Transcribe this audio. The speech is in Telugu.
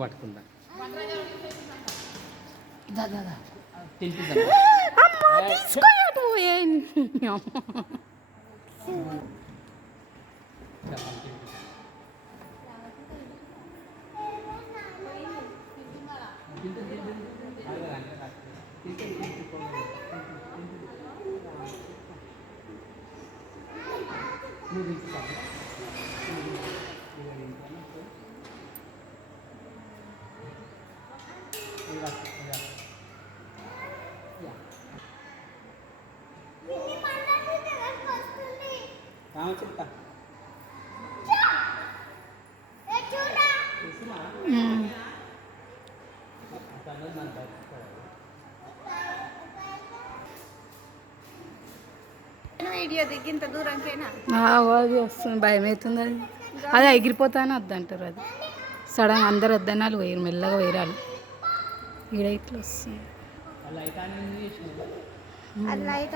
పట్టుకుందా చెప్తా వీడియో దిగ్గింత దూరంకేనా అది వస్తుంది, భయం అవుతుంది. అది ఎగిరిపోతానే వద్దంటారు. అది సడన్ అందరు వద్దన్నాళ్ళు వేయరు, మెల్లగా వేరాలి. ఈడ ఇట్లా వస్తుంది. అది లైట్